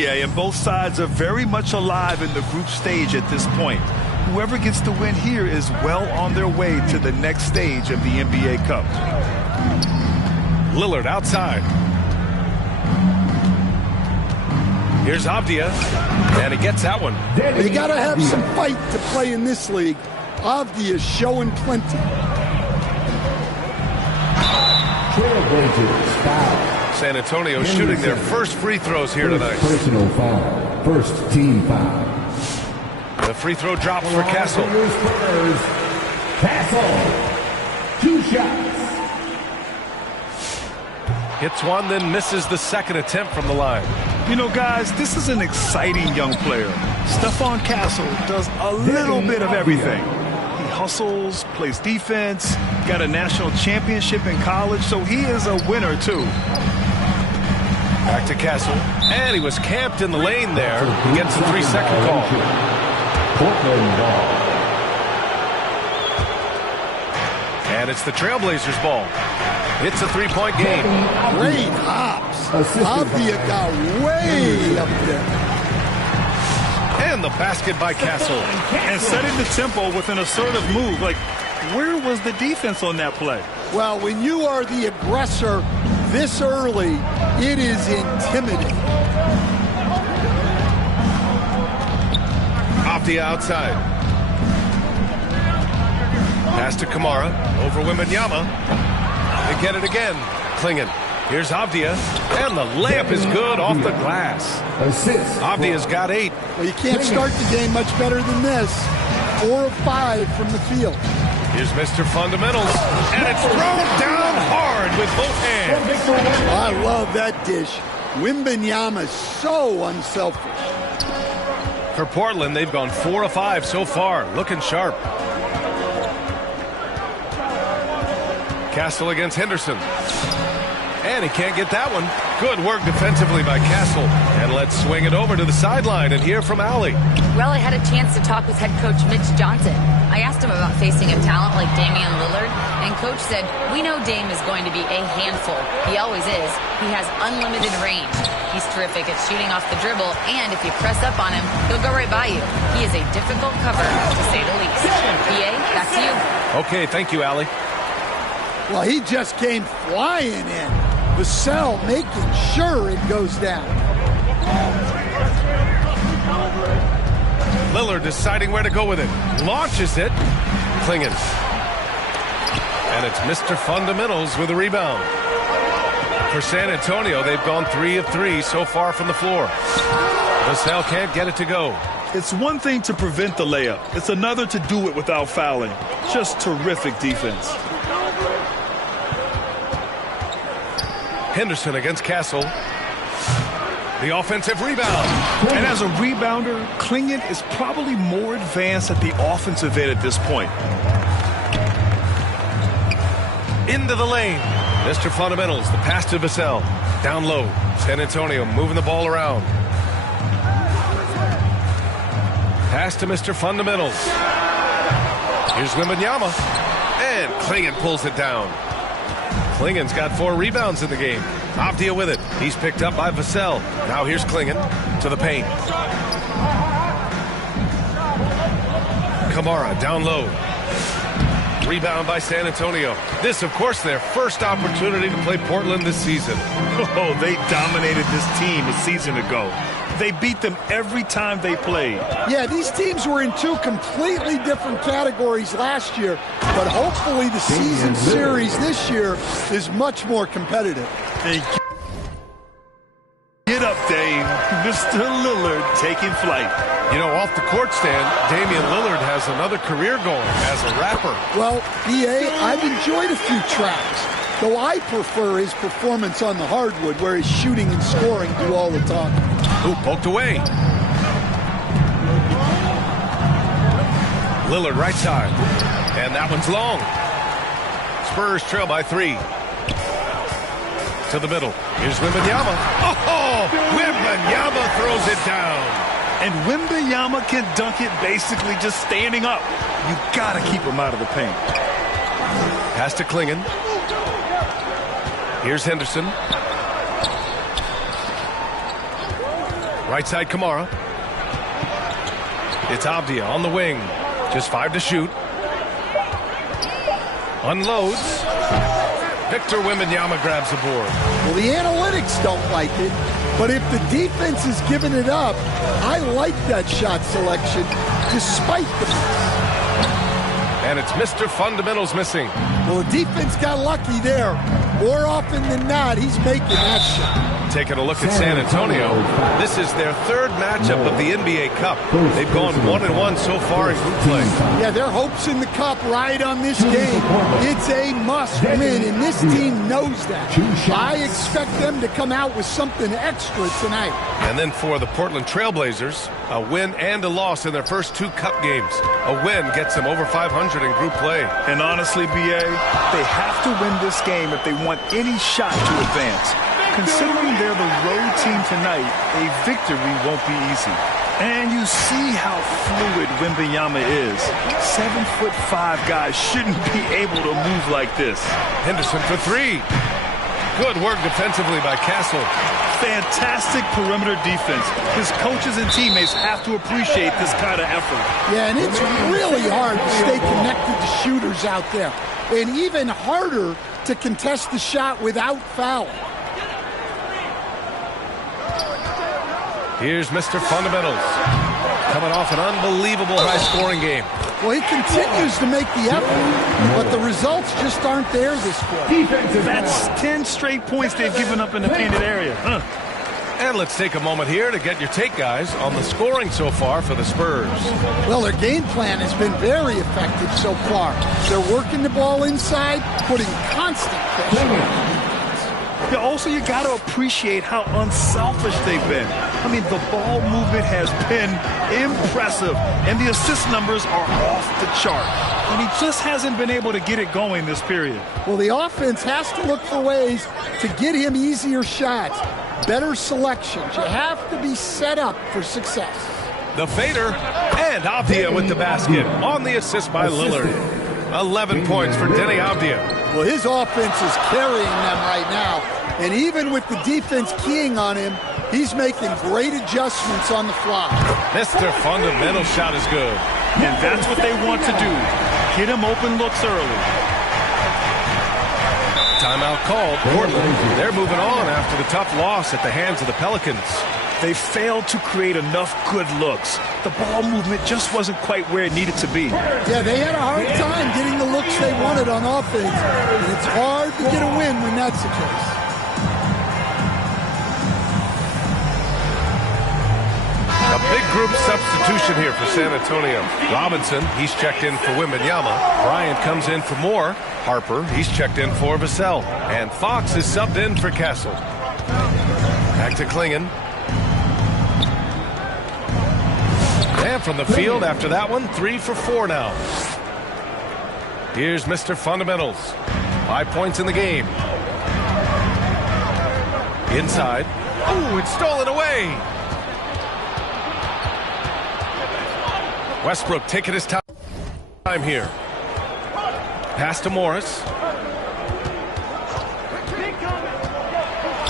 Yeah, and both sides are very much alive in the group stage at this point. Whoever gets the win here is well on their way to the next stage of the NBA Cup. Lillard outside. Here's Avdia, and he gets that one. They got to have some fight to play in this league. Avdia showing plenty. San Antonio shooting their first free throws here tonight. Personal foul. First team foul. The free throw drops for Castle. Castle. 2 shots. Hits one, then misses the second attempt from the line. You know, guys, this is an exciting young player. Stephon Castle does a little bit of everything. He hustles, plays defense, got a national championship in college, so he is a winner, too. Back to Castle, and he was camped in the lane there. He gets a 3-second call. Portland ball. And it's the Trailblazers ball. It's a 3-point game. Great hops. Avdia got way up there. And the basket by Castle. And setting the tempo with an assertive move. Like, where was the defense on that play? Well, when you are the aggressor this early, it is intimidating. Avdia outside. Pass to Kamara. Over Wembanyama. They get it again. Klingen. Here's Avdia. And the layup is good off the glass. Assist. Avdia's got 8. Well, you can't start the game much better than this. 4 of 5 from the field. Here's Mr. Fundamentals. And it's thrown down hard with both hands. I love that dish. Wembanyama is so unselfish. For Portland, they've gone 4 of 5 so far. Looking sharp. Castle against Henderson. And he can't get that one. Good work defensively by Castle. And let's swing it over to the sideline and hear from Allie. Well, I had a chance to talk with head coach Mitch Johnson. I asked him about facing a talent like Damian Lillard, and coach said, "We know Dame is going to be a handful. He always is. He has unlimited range. He's terrific at shooting off the dribble, and if you press up on him, he'll go right by you. He is a difficult cover, to say the least." PA, back to you. Okay, thank you, Allie. Well, he just came flying in. Vassell making sure it goes down. Lillard deciding where to go with it. Launches it. Klingen. And it's Mr. Fundamentals with a rebound. For San Antonio, they've gone 3 of 3 so far from the floor. Vassell can't get it to go. It's one thing to prevent the layup. It's another to do it without fouling. Just terrific defense. Henderson against Castle. The offensive rebound. And as a rebounder, Klingen is probably more advanced at the offensive end at this point. Into the lane. Mr. Fundamentals, the pass to Vassell. Down low. San Antonio moving the ball around. Pass to Mr. Fundamentals. Here's Wembanyama. And Klingen pulls it down. Klingen's got 4 rebounds in the game. Avdia with it. He's picked up by Vassell. Now here's Klingen to the paint. Kamara down low. Rebound by San Antonio. This, of course, their first opportunity to play Portland this season. Oh, they dominated this team a season ago. They beat them every time they played. Yeah, these teams were in 2 completely different categories last year, but hopefully the season series this year is much more competitive. And get up, Dame. Mr. Lillard taking flight. You know, off the court stand, Damian Lillard has another career going as a rapper. Well, EA, I've enjoyed a few tracks, though I prefer his performance on the hardwood where his shooting and scoring do all the talking. Ooh, poked away. Lillard right side. And that one's long. Spurs trail by 3. To the middle. Here's Wembanyama. Oh! Wembanyama throws it down. And Wembanyama can dunk it basically just standing up. You gotta keep him out of the paint. Pass to Klingen. Here's Henderson. Right side Kamara. It's Avdia on the wing. Just 5 to shoot. Unloads. Victor Wembanyama grabs the board. Well, the analytics don't like it, but if the defense is giving it up, I like that shot selection despite the miss. And it's Mr. Fundamentals missing. Well, the defense got lucky there. More often than not, he's making that shot. Taking a look at San Antonio. This is their third matchup of the NBA Cup. They've gone 1-1 so far in group play. Yeah, their hopes in the Cup ride on this game. It's a must win, and this team knows that. I expect them to come out with something extra tonight. And then for the Portland Trailblazers, a win and a loss in their first 2 Cup games. A win gets them over 500 in group play. And honestly, BA, they have to win this game if they want any shot to advance. Considering they're the road team tonight, a victory won't be easy. And you see how fluid Wembanyama is. 7'5" guys shouldn't be able to move like this. Henderson for 3. Good work defensively by Castle. Fantastic perimeter defense. His coaches and teammates have to appreciate this kind of effort. Yeah, and it's really hard to stay connected to shooters out there. And even harder to contest the shot without fouling. Here's Mr. Fundamentals. Coming off an unbelievable high-scoring game. Well, he continues to make the effort, but the results just aren't there this quarter. That's 10 straight points they've given up in the painted area. And let's take a moment here to get your take, guys, on the scoring so far for the Spurs. Well, their game plan has been very effective so far. They're working the ball inside, putting constant pressure. Yeah, also, you got to appreciate how unselfish they've been. I mean, the ball movement has been impressive, and the assist numbers are off the chart. And he just hasn't been able to get it going this period. Well, the offense has to look for ways to get him easier shots, better selections. You have to be set up for success. The fader, and Avdia with the basket on the assist by Lillard. 11 points for Denny Avdia. Well, his offense is carrying them right now. And even with the defense keying on him, he's making great adjustments on the fly. Mr. Fundamental shot is good. And that's what they want to do. Get him open looks early. Timeout called. Portland, they're moving on after the tough loss at the hands of the Pelicans. They failed to create enough good looks. The ball movement just wasn't quite where it needed to be. Yeah, they had a hard time getting the looks they wanted on offense. And it's hard to get a win when that's the case. A big group substitution here for San Antonio. Robinson, he's checked in for Wembanyama. Bryant comes in for Moore. Harper, he's checked in for Vassell. And Fox is subbed in for Castle. Back to Klingon. And from the field after that one, 3 for 4 now. Here's Mr. Fundamentals. 5 points in the game. Inside. Oh, it's stolen away. Westbrook taking his time here. Pass to Morris.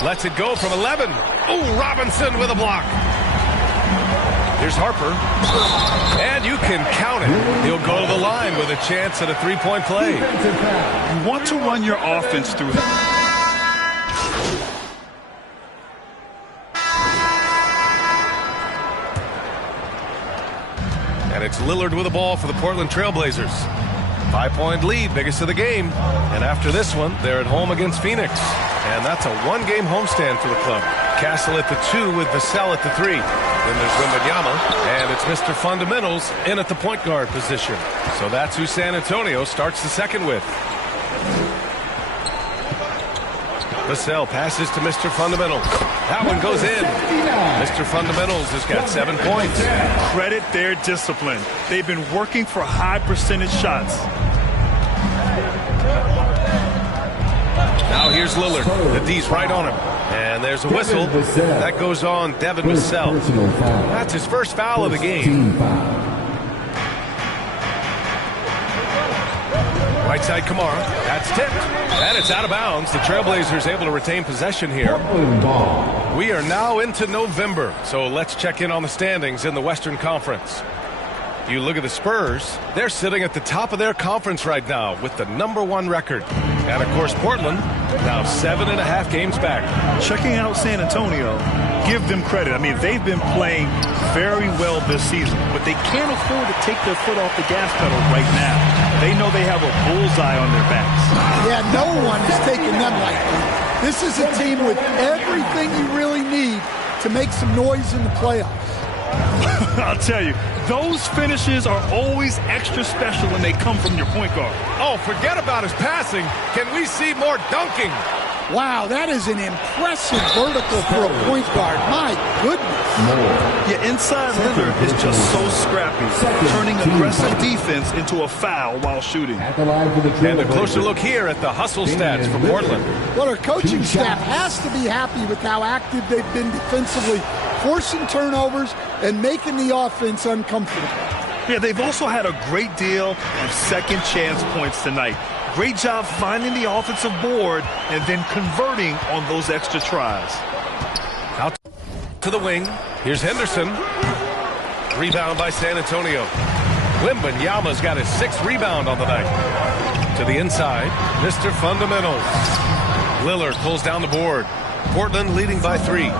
Lets it go from 11. Oh, Robinson with a block. Here's Harper. And you can count it. He'll go to the line with a chance at a three-point play. You want to run your offense through him. And it's Lillard with the ball for the Portland Trailblazers. 5-point lead, biggest of the game. And after this one, they're at home against Phoenix. And that's a one-game homestand for the club. Castle at the 2 with Vassell at the 3. Then there's Wembanyama, and it's Mr. Fundamentals in at the point guard position. So that's who San Antonio starts the second with. Vassell passes to Mr. Fundamentals. That one goes in. Mr. Fundamentals has got 7 points. Credit their discipline. They've been working for high percentage shots. Now here's Lillard. The D's right on him. And there's a whistle. That goes on Devin Vassell. That's his first foul of the game. Right side Kamara. That's tipped. And it's out of bounds. The Trailblazers able to retain possession here. Portland ball. We are now into November, so let's check in on the standings in the Western Conference. You look at the Spurs, they're sitting at the top of their conference right now with the #1 record. And, of course, Portland now 7.5 games back. Checking out San Antonio, give them credit. I mean, they've been playing very well this season, but they can't afford to take their foot off the gas pedal right now. They know they have a bullseye on their backs. Yeah, no one is taking them lightly. This is a team with everything you really need to make some noise in the playoffs. I'll tell you, those finishes are always extra special when they come from your point guard. Oh, forget about his passing. Can we see more dunking? Wow, that is an impressive vertical for a point guard. My goodness. Yeah, inside Lillard is just so scrappy, turning aggressive defense into a foul while shooting. At the line for the And a closer look here at the hustle stats for Portland. Well, our coaching staff has to be happy with how active they've been defensively, forcing turnovers and making the offense uncomfortable. Yeah, they've also had a great deal of second chance points tonight. Great job finding the offensive board and then converting on those extra tries. Out to the wing. Here's Henderson. Rebound by San Antonio. Wembanyama's got his 6th rebound on the night. To the inside, Mr. Fundamentals. Lillard pulls down the board. Portland leading by 3.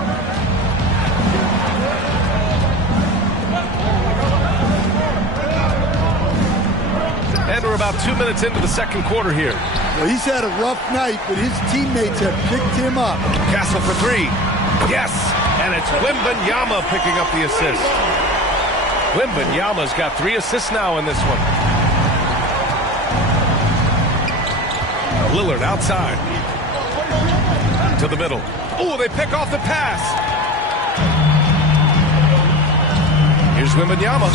And we're about 2 minutes into the second quarter here. Well, he's had a rough night, but his teammates have picked him up. Castle for 3. Yes! And it's Wembanyama picking up the assist. Wembanyama's got 3 assists now in this one. Lillard outside. To the middle. Oh, they pick off the pass. Here's Wembanyama.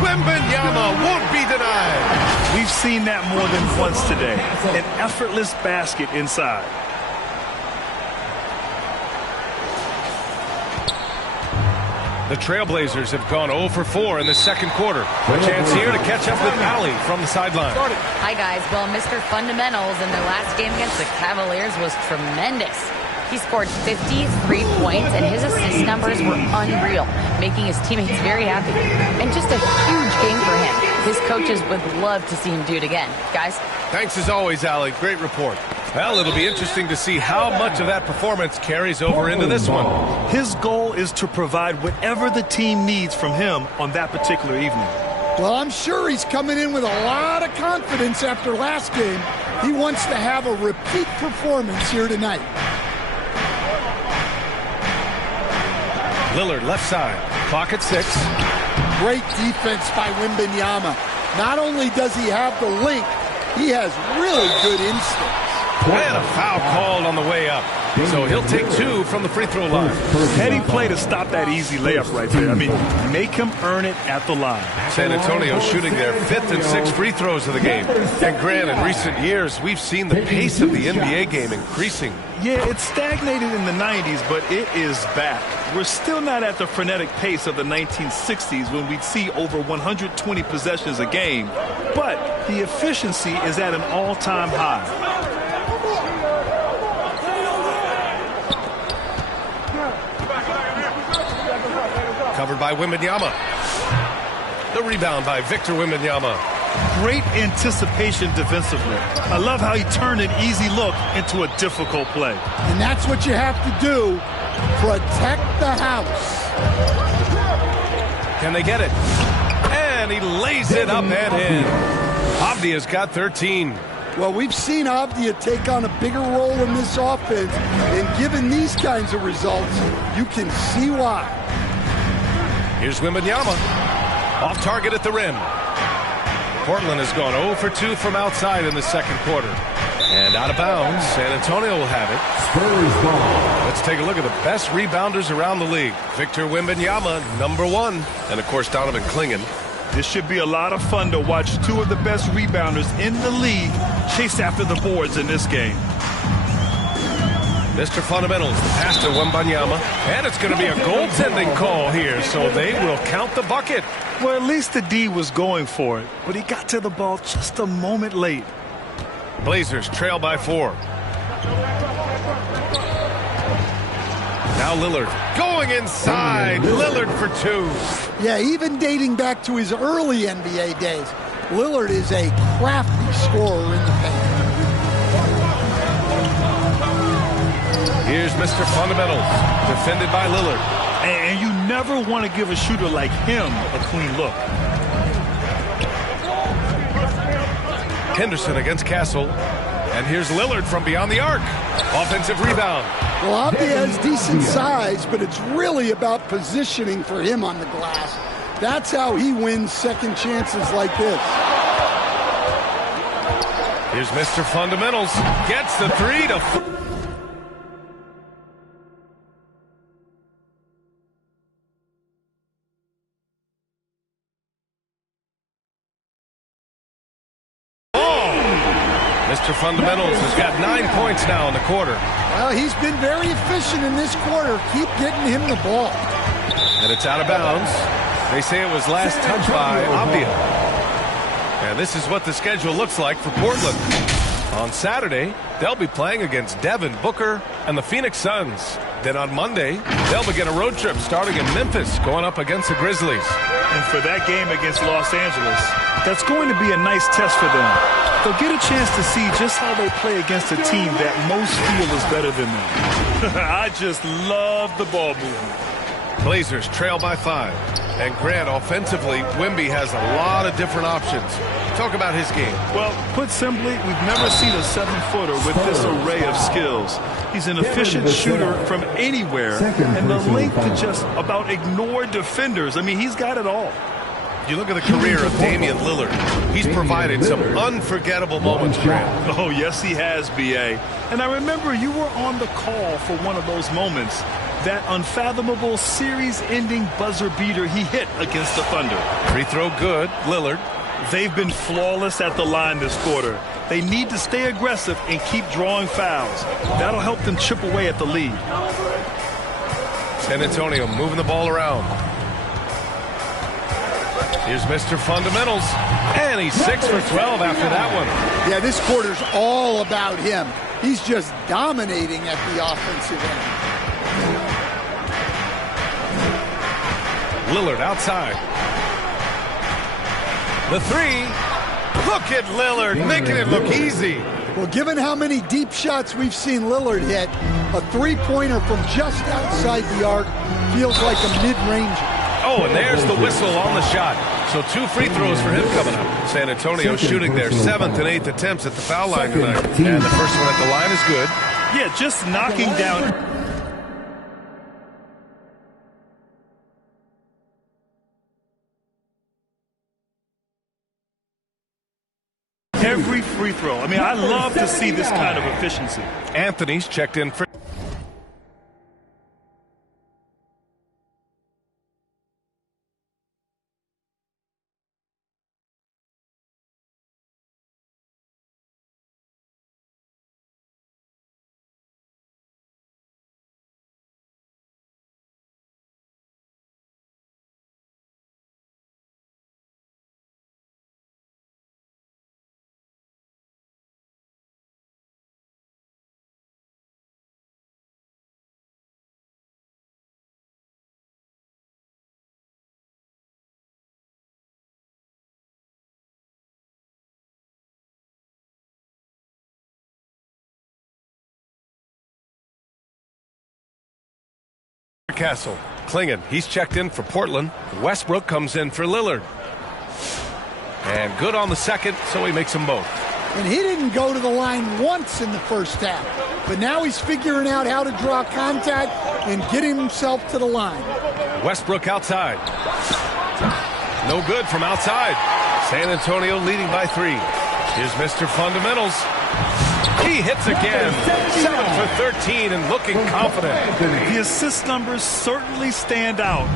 Wembanyama won't be denied. We've seen that more than once today. An effortless basket inside. The Trailblazers have gone 0 for 4 in the second quarter. A chance here to catch up with Allie from the sideline. Hi, guys. Well, Mr. Fundamentals in their last game against the Cavaliers was tremendous. He scored 53 points, and his assist numbers were unreal, making his teammates very happy. And just a huge game for him. His coaches would love to see him do it again. Guys? Thanks as always, Allie. Great report. Well, it'll be interesting to see how much of that performance carries over into this one. His goal is to provide whatever the team needs from him on that particular evening. Well, I'm sure he's coming in with a lot of confidence after last game. He wants to have a repeat performance here tonight. Lillard left side. Clock at 6. Great defense by Wembanyama. Not only does he have the length, he has really good instincts. And a foul called on the way up. So he'll take 2 from the free throw line. Heady play to stop that easy layup right there. I mean, make him earn it at the line. San Antonio shooting their 5th and 6th free throws of the game. And Grant, in recent years, we've seen the pace of the NBA game increasing. Yeah, it stagnated in the 90s, but it is back. We're still not at the frenetic pace of the 1960s when we'd see over 120 possessions a game, but the efficiency is at an all-time high. Covered by Wembanyama. The rebound by Victor Wembanyama. Great anticipation defensively. I love how he turned an easy look into a difficult play. And that's what you have to do. Protect the house. Can they get it? And he lays it up and in. Avdia's got 13. Well, we've seen Avdia take on a bigger role in this offense, and given these kinds of results, you can see why. Here's Wembanyama. Off target at the rim. Portland has gone 0 for 2 from outside in the second quarter. And out of bounds, San Antonio will have it. Spurs ball. Let's take a look at the best rebounders around the league. Victor Wembanyama, #1. And, of course, Donovan Clingan. This should be a lot of fun to watch 2 of the best rebounders in the league chase after the boards in this game. Mr. Fundamentals, the pass to Wembanyama. And it's going to be a goaltending call here, so they will count the bucket. Well, at least the D was going for it, but he got to the ball just a moment late. Blazers trail by 4. Now Lillard going inside. Lillard for 2. Yeah, even dating back to his early NBA days, Lillard is a crafty scorer in the paint. Here's Mr. Fundamentals, defended by Lillard. And you never want to give a shooter like him a clean look. Henderson against Castle. And here's Lillard from beyond the arc. Offensive rebound. Well, Abdi has decent size, but it's really about positioning for him on the glass. That's how he wins second chances like this. Here's Mr. Fundamentals. Gets the 3 to 4. Mr. Fundamentals has got 9 points now in the quarter. Well, he's been very efficient in this quarter. Keep getting him the ball. And it's out of bounds. They say it was last touched by Abdia. And this is what the schedule looks like for Portland. On Saturday, they'll be playing against Devin Booker and the Phoenix Suns. Then on Monday, they'll begin a road trip starting in Memphis, going up against the Grizzlies. And for that game against Los Angeles, that's going to be a nice test for them. They'll get a chance to see just how they play against a team that most feel is better than them. I just love the ball movement. Blazers trail by 5. And Grant, offensively, Wemby has a lot of different options. Talk about his game. Well, put simply, we've never seen a 7-footer with this array of skills. He's an efficient shooter from anywhere, and the length to just about ignore defenders. I mean, he's got it all. You look at the career of Damian Lillard. He's provided some unforgettable moments, Grant. Oh, yes, he has, B.A. And I remember you were on the call for one of those moments. That unfathomable series-ending buzzer beater he hit against the Thunder. Free throw good, Lillard. They've been flawless at the line this quarter. They need to stay aggressive and keep drawing fouls. That'll help them chip away at the lead. San Antonio moving the ball around. Here's Mr. Fundamentals. And he's 6 for 12 after that one. Yeah, this quarter's all about him. He's just dominating at the offensive end. Lillard outside. The 3. Look at Lillard making it look easy. Well, given how many deep shots we've seen Lillard hit, a three-pointer from just outside the arc feels like a mid-range. Oh, and there's the whistle on the shot. So 2 free throws for him coming up. San Antonio shooting their 7th and 8th attempts at the foul line tonight. And the first one at the line is good. Yeah, just knocking down every free throw. I mean, I love to see this kind of efficiency. Anthony's checked in for... Castle. Klingon, he's checked in for Portland. Westbrook comes in for Lillard. And good on the second, so he makes them both. And he didn't go to the line once in the first half. But now he's figuring out how to draw contact and getting himself to the line. Westbrook outside. No good from outside. San Antonio leading by 3. Here's Mr. Fundamentals. He hits again. 7 for 13 and looking confident. The assist numbers certainly stand out.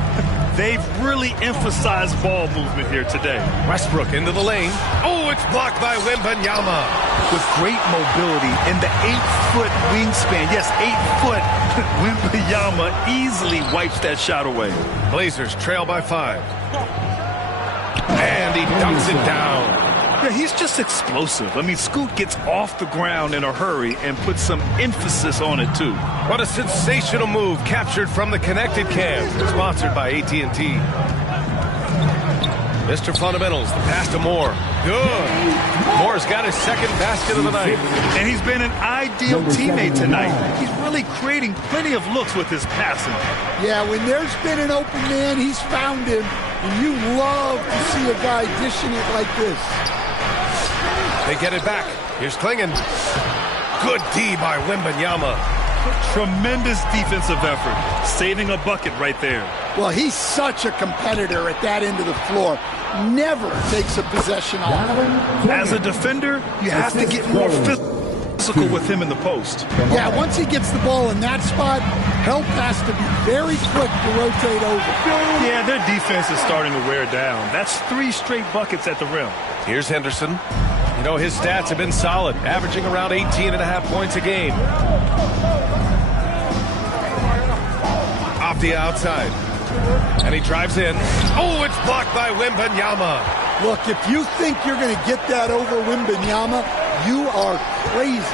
They've really emphasized ball movement here today. Westbrook into the lane. Oh, it's blocked by Wembanyama. With great mobility and the 8-foot wingspan. Yes, 8 foot. Wembanyama easily wipes that shot away. Blazers trail by 5. And he dunks it down. Yeah, he's just explosive. I mean, Scoot gets off the ground in a hurry and puts some emphasis on it, too. What a sensational move captured from the connected cam. Sponsored by AT&T. Mr. Fundamentals, the pass to Moore. Good. Moore's got his second basket of the night. And he's been an ideal teammate tonight. He's really creating plenty of looks with his passing. Yeah, when there's been an open man, he's found him. And you love to see a guy dishing it like this. They get it back. Here's Klingon. Good D by Wembanyama. Tremendous defensive effort. Saving a bucket right there. Well, he's such a competitor at that end of the floor. Never takes a possession off. As a defender, you have to get more physical with him in the post. Yeah, once he gets the ball in that spot, help has to be very quick to rotate over. Yeah, their defense is starting to wear down. That's 3 straight buckets at the rim. Here's Henderson. You know, his stats have been solid, averaging around 18.5 points a game. Off the outside. And he drives in. Oh, it's blocked by Wembanyama. Look, if you think you're going to get that over Wembanyama, you are crazy.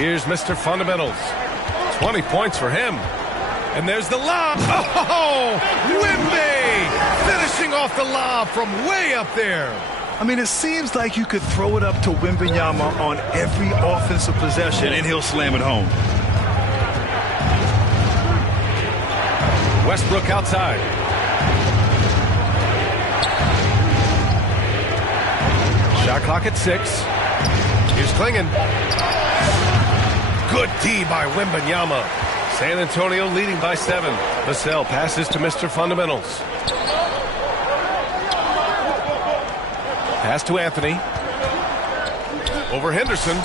Here's Mr. Fundamentals. 20 points for him. And there's the lob. Oh, Wemby finishing off the lob from way up there. I mean, it seems like you could throw it up to Wembanyama on every offensive possession, and he'll slam it home. Westbrook outside. Shot clock at 6. Here's Klingon. Good D by Wembanyama. San Antonio leading by 7. Vassell passes to Mr. Fundamentals. Pass to Anthony. Over Henderson.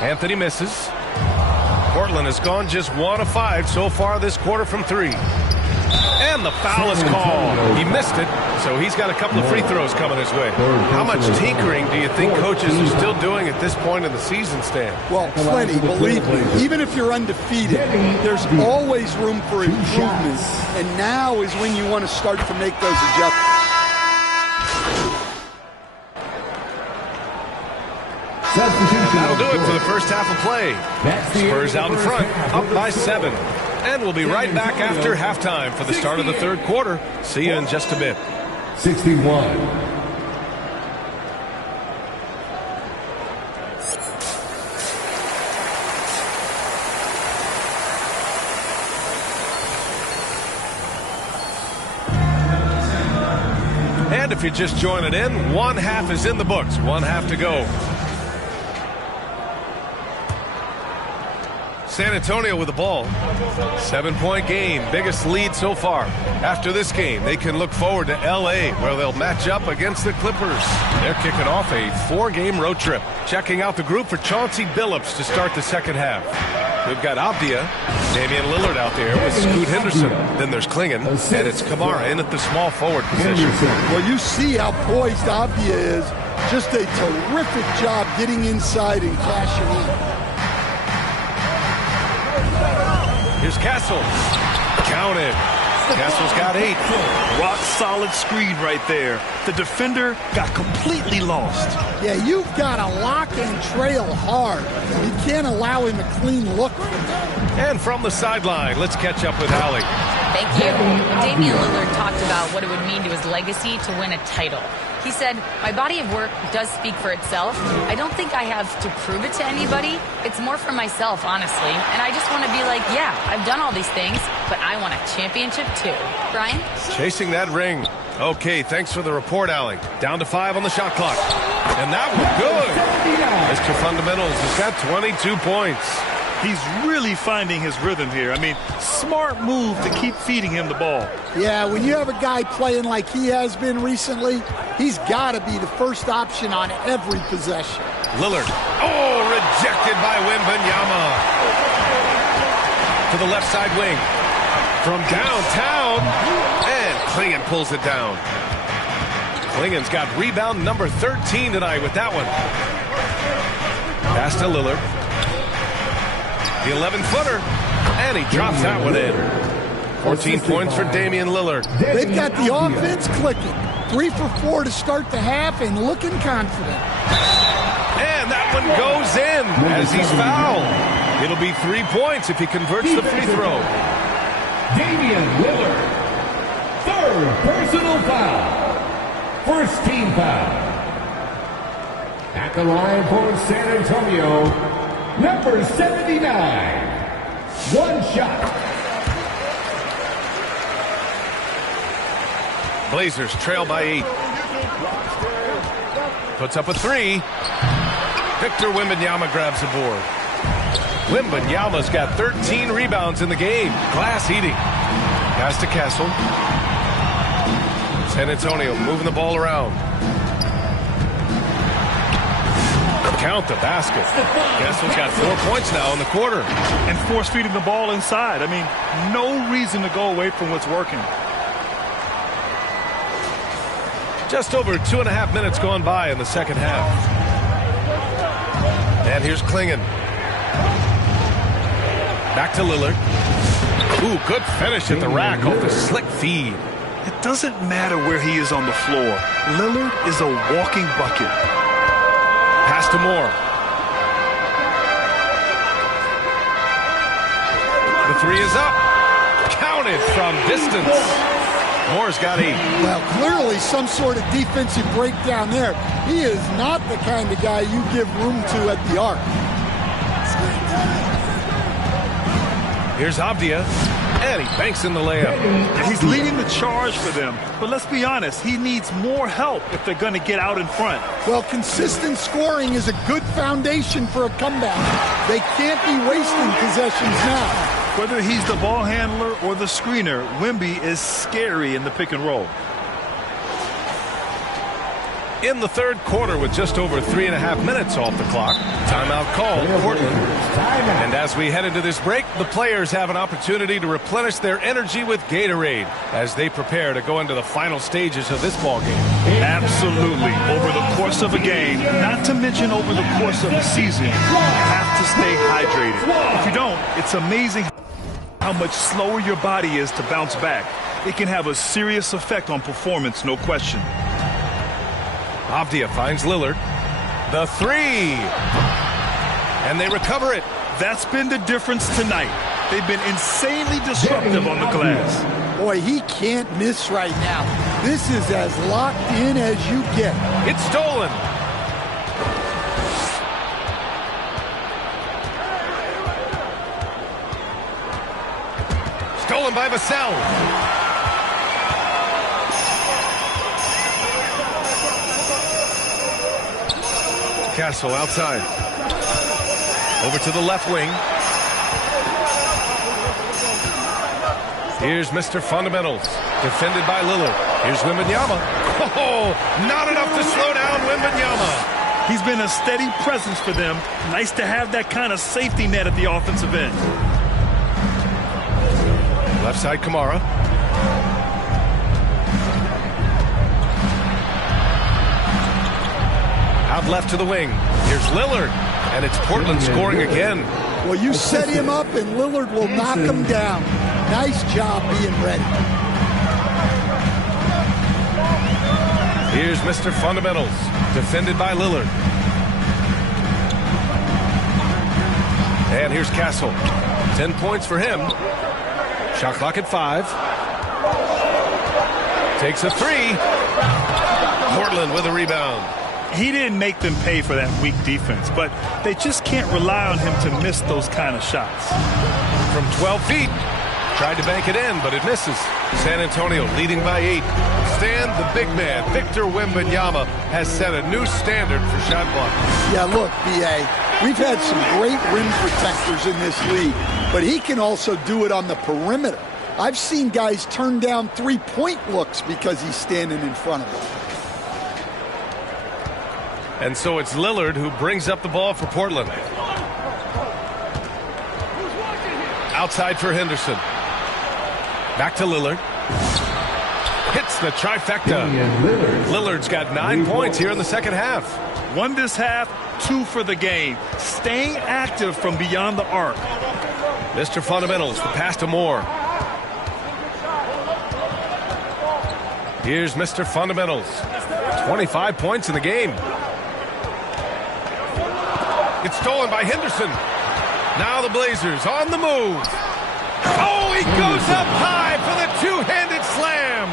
Anthony misses. Portland has gone just 1 of 5 so far this quarter from 3. And the foul is called. He missed it, so he's got a couple of free throws coming his way. How much tinkering do you think coaches are still doing at this point in the season, Stan? Well, plenty, believe me. Even if you're undefeated, there's always room for improvement. And now is when you want to start to make those adjustments. That'll do it for the first half of play. Spurs out in front, up by 7. And we'll be right back after halftime for the start of the third quarter. See you in just a bit. 61. And if you're just joining in, 1 half is in the books. 1 half to go. San Antonio with the ball. 7-point game, biggest lead so far. After this game, they can look forward to L.A., where they'll match up against the Clippers. They're kicking off a 4-game road trip. Checking out the group for Chauncey Billups to start the second half. We've got Abdia, Damian Lillard out there with Scoot Henderson. Then there's Klingon, and it's Kamara in at the small forward position. Well, you see how poised Abdia is. Just a terrific job getting inside and cashing in. Here's Castle. Counted. Castle's got 8. Rock solid screen right there. The defender got completely lost. Yeah, you've got to lock and trail hard. You can't allow him a clean look. And from the sideline, let's catch up with Allie. Thank you. Damian Lillard talked about what it would mean to his legacy to win a title. He said, my body of work does speak for itself. I don't think I have to prove it to anybody. It's more for myself, honestly. And I just want to be like, yeah, I've done all these things, but I want a championship too. Brian? Chasing that ring. Okay, thanks for the report, Allie. Down to 5 on the shot clock. And that was good. Mr. Fundamentals has got 22 points. He's really finding his rhythm here. I mean, smart move to keep feeding him the ball. Yeah, when you have a guy playing like he has been recently, he's got to be the first option on every possession. Lillard. Oh, rejected by Wembanyama. To the left side wing. From downtown. And Klingon pulls it down. Klingon's got rebound number 13 tonight with that one. Pass to Lillard. The 11-footer, and he drops that one in. 14 points for Damian Lillard. They've got the offense clicking. 3 for 4 to start the half and looking confident. And that one goes in as he's fouled. It'll be 3 points if he converts the free throw. Damian Lillard, 3rd personal foul. 1st team foul. At the line for San Antonio, number 79. 1 shot. Blazers trail by 8. Puts up a 3. Victor Wembanyama grabs the board. Wembanyama's got 13 rebounds in the game. Glass eating. Pass to Castle. San Antonio moving the ball around. Count the basket. Castle's got 4 points now in the quarter. And force-feeding the ball inside. I mean, no reason to go away from what's working. Just over 2.5 minutes gone by in the second half. And here's Klingon. Back to Lillard. Ooh, good finish at the rack off the slick feed. It doesn't matter where he is on the floor. Lillard is a walking bucket. Pass to Moore. The 3 is up. Counted from distance. Moore's got 8. Well, clearly some sort of defensive breakdown there. He is not the kind of guy you give room to at the arc. Here's Abdia, and he banks in the layup. He's leading the charge for them. But let's be honest, he needs more help if they're going to get out in front. Well, consistent scoring is a good foundation for a comeback. They can't be wasting possessions now. Whether he's the ball handler or the screener, Wemby is scary in the pick and roll. In the third quarter with just over 3.5 minutes off the clock. Timeout called Portland. And as we head into this break, the players have an opportunity to replenish their energy with Gatorade as they prepare to go into the final stages of this ball game. Absolutely. Over the course of a game, not to mention over the course of a season, you have to stay hydrated. If you don't, it's amazing how much slower your body is to bounce back. It can have a serious effect on performance, no question. Abdia finds Lillard. The 3. And they recover it. That's been the difference tonight. They've been insanely disruptive on the glass. Boy, he can't miss right now. This is as locked in as you get. It's stolen. Stolen by Vassell. Castle outside. Over to the left wing. Here's Mr. Fundamentals. Defended by Lillard. Here's Wembanyama. Oh, not enough to slow down Wembanyama. He's been a steady presence for them. Nice to have that kind of safety net at the offensive end. Left side, Kamara. Out left to the wing. Here's Lillard. And it's Portland scoring again. Well, you set him up and Lillard will knock him down. Nice job being ready. Here's Mr. Fundamentals. Defended by Lillard. And here's Castle. 10 points for him. Shot clock at 5. Takes a 3. Portland with a rebound. He didn't make them pay for that weak defense, but they just can't rely on him to miss those kind of shots. From 12 feet. Tried to bank it in, but it misses. San Antonio leading by 8. Stan, the big man, Victor Wembanyama, has set a new standard for shot blocking. Yeah, look, B.A., we've had some great rim protectors in this league, but he can also do it on the perimeter. I've seen guys turn down three-point looks because he's standing in front of them. And so it's Lillard who brings up the ball for Portland. Outside for Henderson. Back to Lillard. Hits the trifecta. Lillard's got 9 points here in the second half. 1 this half, 2 for the game. Staying active from beyond the arc. Mr. Fundamentals, the pass to Moore. Here's Mr. Fundamentals. 25 points in the game. It's stolen by Henderson. Now the Blazers on the move. Oh, he goes up high for the two-handed slam.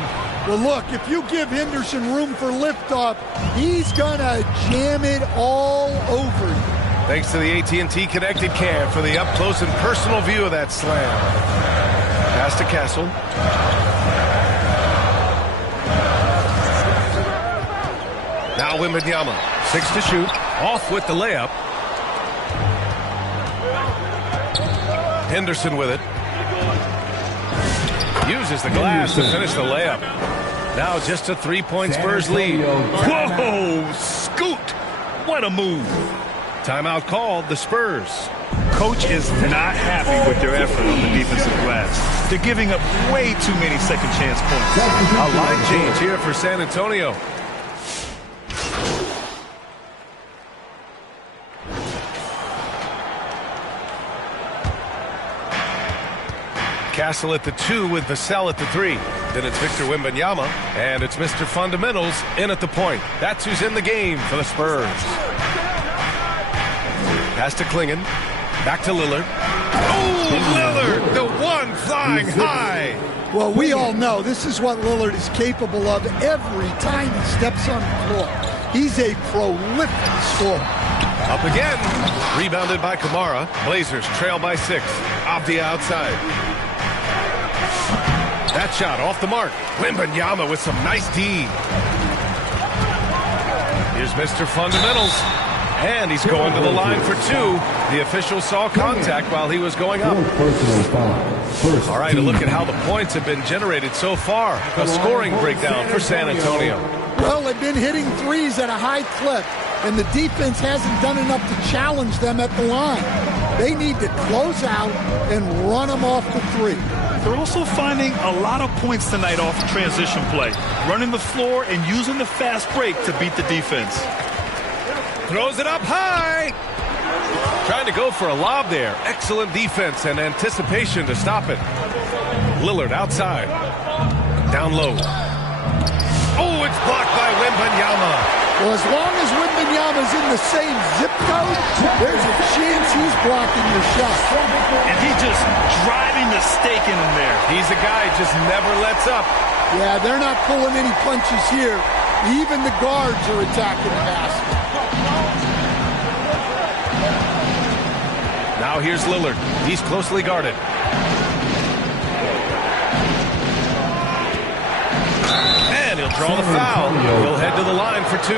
Well, look, if you give Henderson room for liftoff, he's going to jam it all over you. Thanks to the AT&T Connected Cam for the up-close and personal view of that slam. Pass to Castle. Now Wembanyama. 6 to shoot. Off with the layup. Henderson with it. Uses the glass to finish the layup. Now just a 3-point Spurs lead. Whoa! Scoot! What a move. Timeout called, the Spurs. Coach is not happy with their effort on the defensive glass. They're giving up way too many second chance points. A line change here for San Antonio. Castle at the 2 with Vassell at the 3. Then it's Victor Wembanyama, and it's Mr. Fundamentals in at the point. That's who's in the game for the Spurs. Pass to Klingon. Back to Lillard. Oh, Lillard, the one flying high. Well, we all know this is what Lillard is capable of every time he steps on the floor. He's a prolific scorer. Up again. Rebounded by Kamara. Blazers trail by 6. Abdia outside. That shot off the mark. Wembanyama with some nice D. Here's Mr. Fundamentals. And he's going to the line for 2. The official saw contact while he was going up. All right, a look at how the points have been generated so far. A scoring breakdown for San Antonio. Well, they've been hitting threes at a high clip, and the defense hasn't done enough to challenge them at the line. They need to close out and run them off the 3. They're also finding a lot of points tonight off transition play, running the floor and using the fast break to beat the defense. Throws it up high. Trying to go for a lob there. Excellent defense and anticipation to stop it. Lillard outside. Down low. Oh, it's blocked by Wembanyama. Well, as long as Wembanyama's in the same zip code, there's a chance he's blocking your shot. And he's just driving the stake in there. He's a guy who just never lets up. Yeah, they're not pulling any punches here. Even the guards are attacking the basket. Now here's Lillard. He's closely guarded. And he'll draw the foul. He'll head to the line for 2.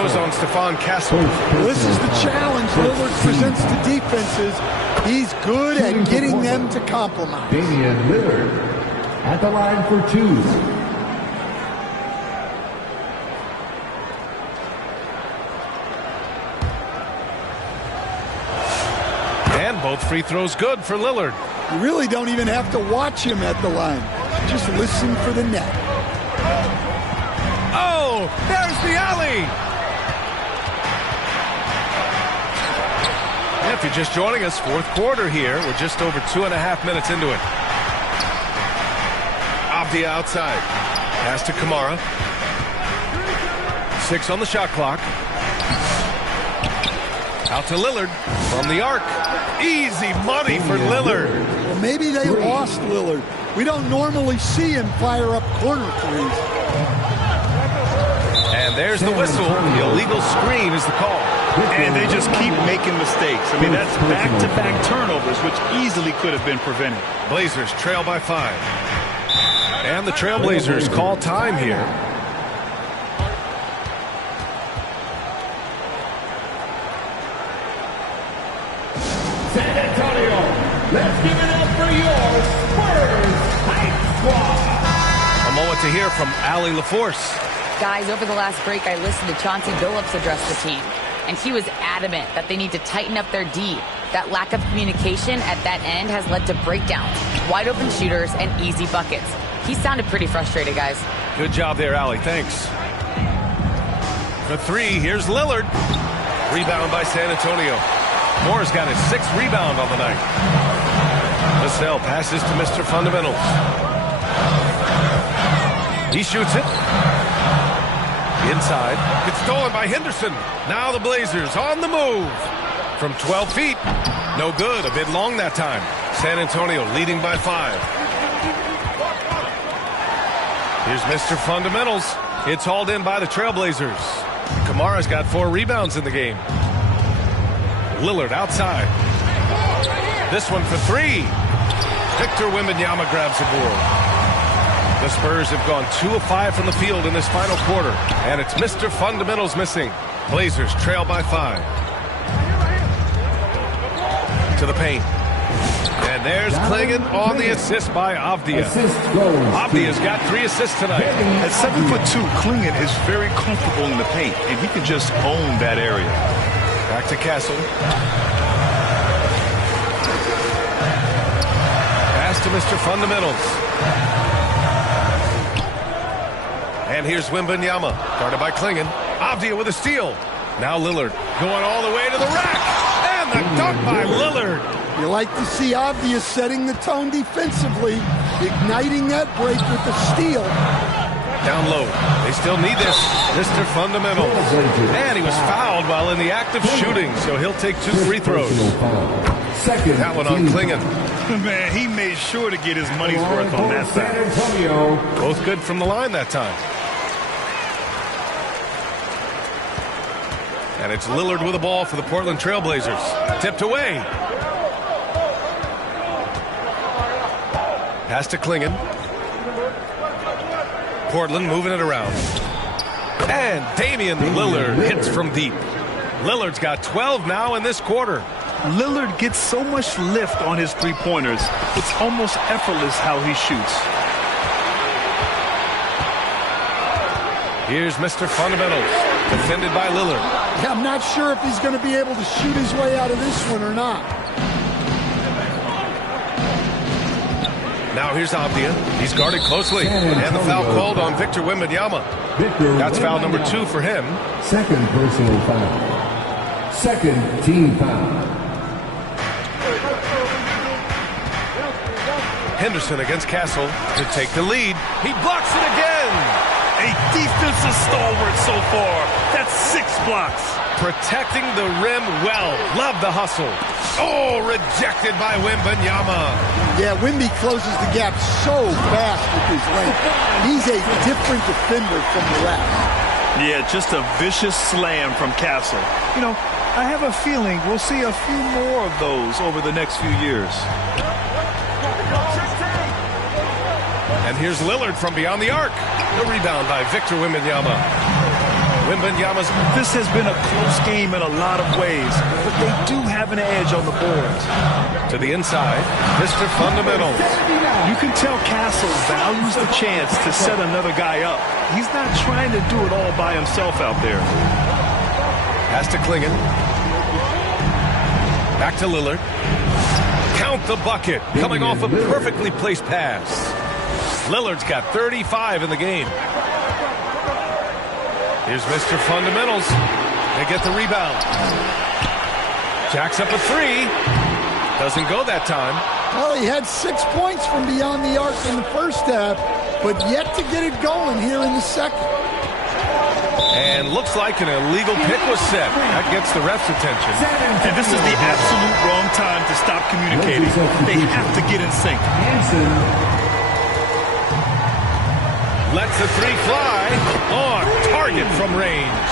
goes on Stephon Castle. Well, this is the challenge Lillard presents to defenses. He's good at getting them to compromise. Damian Lillard at the line for 2. And both free throws good for Lillard. You really don't even have to watch him at the line. Just listen for the net. Oh, there's the alley. And if you're just joining us, fourth quarter here. We're just over 2.5 minutes into it. Avdia outside. Pass to Kamara. 6 on the shot clock. Out to Lillard from the arc. Easy money for Lillard. Well, maybe they lost Lillard. We don't normally see him fire up corner threes. And there's the whistle. The illegal screen is the call. And they just keep making mistakes. I mean, that's back-to-back turnovers, which easily could have been prevented. Blazers trail by 5. And the Trailblazers call time here. San Antonio, let's give it up for your Spurs Hype Squad. A moment to hear from Allie LaForce. Guys, over the last break, I listened to Chauncey Billups address the team, and he was adamant that they need to tighten up their D. That lack of communication at that end has led to breakdowns, wide open shooters, and easy buckets. He sounded pretty frustrated, guys. Good job there, Allie. Thanks. The 3, here's Lillard. Rebound by San Antonio. Moore's got his 6th rebound on the night. Vassell passes to Mr. Fundamentals. He shoots it. Inside. It's stolen by Henderson. Now the Blazers on the move. From 12 feet. No good. A bit long that time. San Antonio leading by 5. Here's Mr. Fundamentals. It's hauled in by the Trailblazers. Kamara's got 4 rebounds in the game. Lillard outside. This one for 3. Victor Wembanyama grabs the board. The Spurs have gone 2 of 5 from the field in this final quarter. And it's Mr. Fundamentals missing. Blazers trail by 5. To the paint. And there's Klingon on the assist by Avdia. Avdia's got 3 assists tonight. At 7'2", Klingon is very comfortable in the paint, and he can just own that area. Back to Castle. Pass to Mr. Fundamentals. And here's Wembanyama, guarded by Klingon. Avdia with a steal. Now Lillard going all the way to the rack. And the dunk by Lillard. You like to see Avdia setting the tone defensively, igniting that break with the steal. Down low. They still need this. Mr. Fundamentals. And he was fouled while in the act of shooting, so he'll take 2 free throws. That one on Klingon. Man, he made sure to get his money's worth on that side. Both good from the line that time. And it's Lillard with the ball for the Portland Trailblazers. Tipped away. Pass to Klingon. Portland moving it around. And Damian Lillard hits from deep. Lillard's got 12 now in this quarter. Lillard gets so much lift on his three-pointers, it's almost effortless how he shoots. Here's Mr. Fundamentals, defended by Lillard. Yeah, I'm not sure if he's going to be able to shoot his way out of this one or not. Now here's Avdia. He's guarded closely. And the foul called on Victor Wembanyama. That's foul number 2 for him. Second personal foul. Second team foul. Henderson against Castle to take the lead. He blocks it again. A defensive stalwart so far. That's 6 blocks. Protecting the rim well. Love the hustle. Oh, rejected by Wembanyama. Yeah, Wemby closes the gap so fast with his length. He's a different defender from the rest. Yeah, just a vicious slam from Castle. You know, I have a feeling we'll see a few more of those over the next few years. And here's Lillard from beyond the arc. The rebound by Victor Wembanyama. Wembanyama's. This has been a close game in a lot of ways, but they do have an edge on the boards. To the inside, Mr. Fundamentals. You can tell Castle values the chance to set another guy up. He's not trying to do it all by himself out there. Pass to Klingon. Back to Lillard. Count the bucket. Coming off a perfectly placed pass. Lillard's got 35 in the game. Here's Mr. Fundamentals. They get the rebound. Jacks up a three. Doesn't go that time. Well, he had 6 points from beyond the arc in the first half, but yet to get it going here in the second. And looks like an illegal pick was set. That gets the ref's attention. And this is the absolute wrong time to stop communicating. They have to get in sync. Lets the three fly. On target from range.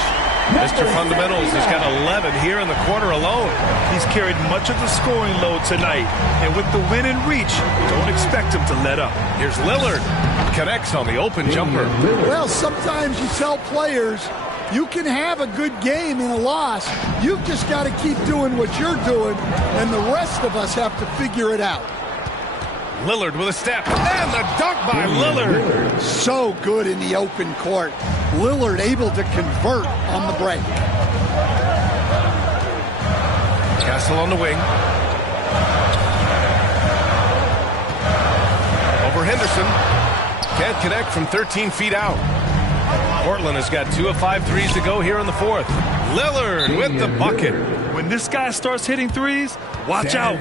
Mr. Fundamentals has got 11 here in the quarter alone. He's carried much of the scoring load tonight. And with the win in reach, don't expect him to let up. Here's Lillard. Connects on the open jumper. Well, sometimes you tell players you can have a good game in a loss. You've just got to keep doing what you're doing, and the rest of us have to figure it out. Lillard with a step, and the dunk by Lillard. So good in the open court. Lillard able to convert on the break. Castle on the wing. Over Henderson. Can't connect from 13 feet out. Portland has got 2 of 5 threes to go here in the fourth. Lillard with the bucket. When this guy starts hitting threes, watch out.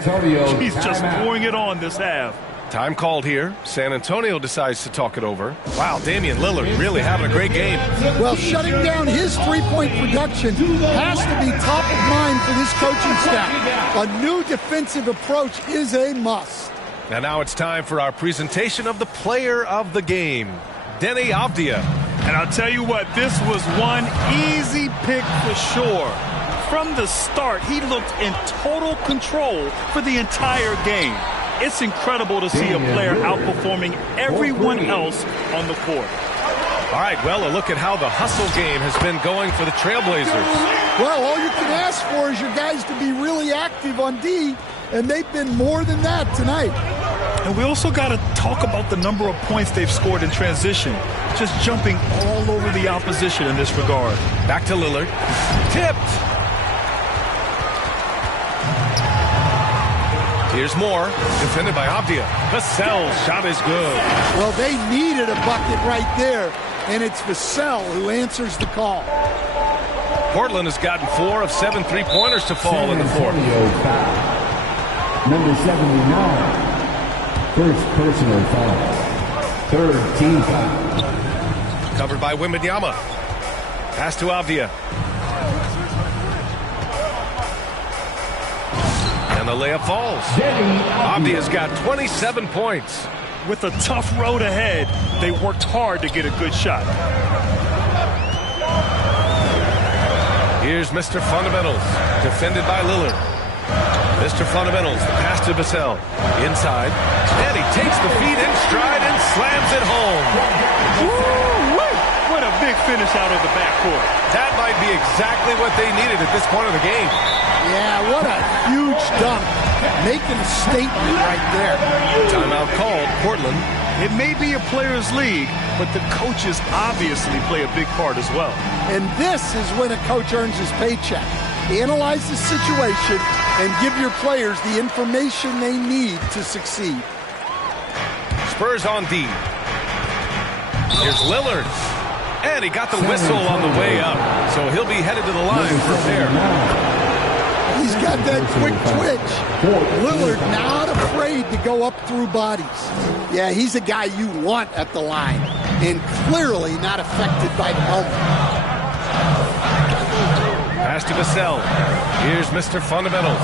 He's just pouring it on this half. Time called here. San Antonio decides to talk it over. Wow, Damian Lillard really having a great game. Well, shutting down his three-point production has to be top of mind for this coaching staff. A new defensive approach is a must. And now it's time for our presentation of the player of the game, Deni Avdija. And I'll tell you what, this was one easy pick for sure. From the start, he looked in total control for the entire game. It's incredible to see a player outperforming everyone else on the court. All right, well, a look at how the hustle game has been going for the Trailblazers. Well, all you can ask for is your guys to be really active on D, and they've been more than that tonight. And we also got to talk about the number of points they've scored in transition, just jumping all over the opposition in this regard. Back to Lillard. Tipped. Here's Moore, defended by Avdija. Vassell's shot is good. Well, they needed a bucket right there, and it's Vassell who answers the call. Portland has gotten 4 of 7 three-pointers to fall in the fourth. Number 79. First personal foul. Third team foul. Covered by Wembanyama. Pass to Avdija. And the layup falls. Avdija's got 27 points. With a tough road ahead, they worked hard to get a good shot. Here's Mr. Fundamentals, defended by Lillard. Mr. Fundamentals, the pass to Vassell. Inside, and he takes the feet in stride and slams it home. Woo-wee! What a big finish out of the backcourt. That might be exactly what they needed at this point of the game. Yeah, what a huge dunk. Making a statement right there. Timeout called, Portland. It may be a players' league, but the coaches obviously play a big part as well. And this is when a coach earns his paycheck. Analyze the situation and give your players the information they need to succeed. Spurs on D. Here's Lillard. And he got the whistle on the way up, so he'll be headed to the line for a fair. He's got that quick twitch. Lillard not afraid to go up through bodies. Yeah, he's a guy you want at the line, and clearly not affected by the moment. Pass to Vassell. Here's Mr. Fundamentals.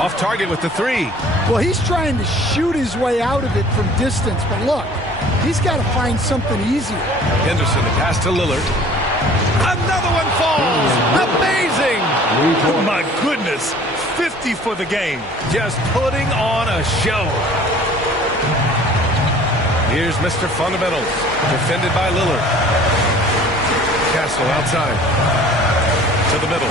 Off target with the three. Well, he's trying to shoot his way out of it from distance, but look, he's got to find something easier. Henderson, the pass to Lillard. Another one falls. Amazing. Oh, my goodness. 50 for the game. Just putting on a show. Here's Mr. Fundamentals, defended by Lillard. Castle outside. To the middle.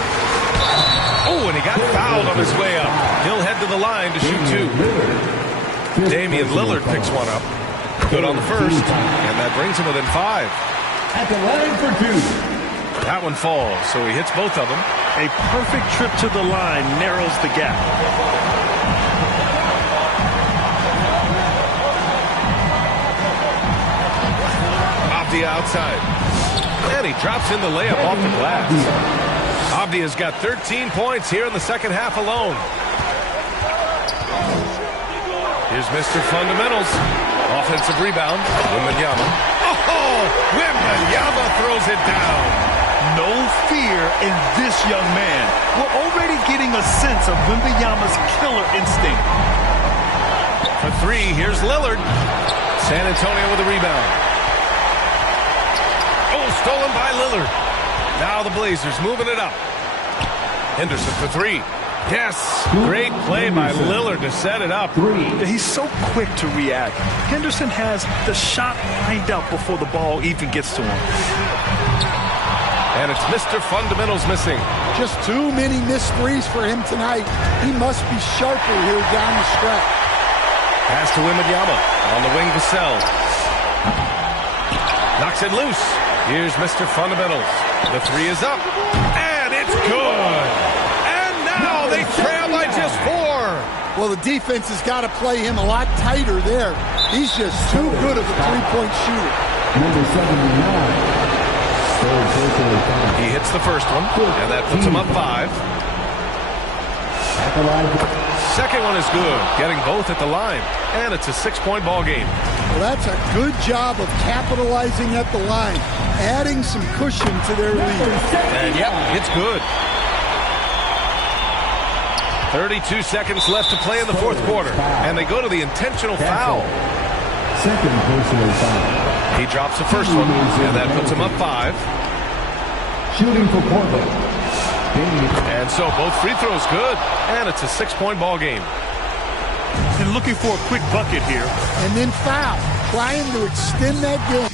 Oh, and he got fouled on his way up. He'll head to the line to shoot two. Damian Lillard picks one up. Good on the first. And that brings him within 5. At the line for two. That one falls, so he hits both of them. A perfect trip to the line narrows the gap. Abdi outside. And he drops in the layup off the glass. Abdi has got 13 points here in the second half alone. Here's Mr. Fundamentals. Offensive rebound. Wembanyama. Oh! Wembanyama throws it down. No fear in this young man. We're already getting a sense of Wembanyama's killer instinct. For three, here's Lillard. San Antonio with a rebound. Oh, stolen by Lillard. Now the Blazers moving it up. Henderson for three. Yes, great play by Lillard to set it up. He's so quick to react. Henderson has the shot lined up before the ball even gets to him. And it's Mr. Fundamentals missing. Just too many missed threes for him tonight. He must be sharper here down the stretch. Pass to Wembanyama. On the wing, Vassell. Knocks it loose. Here's Mr. Fundamentals. The three is up. And it's good. And now they trail by just 4. Well, the defense has got to play him a lot tighter there. He's just too good of a three-point shooter. Number 79. He hits the first one, and that puts him up 5. Second one is good, getting both at the line, and it's a 6-point ball game. Well, that's a good job of capitalizing at the line, adding some cushion to their lead. And yep, it's good. 32 seconds left to play in the fourth quarter, and they go to the intentional foul. Second personal foul. He drops the first one, and that puts him up 5. Shooting for Portland. And so both free throws good, and it's a 6-point ball game. And looking for a quick bucket here. And then foul, trying to extend that game.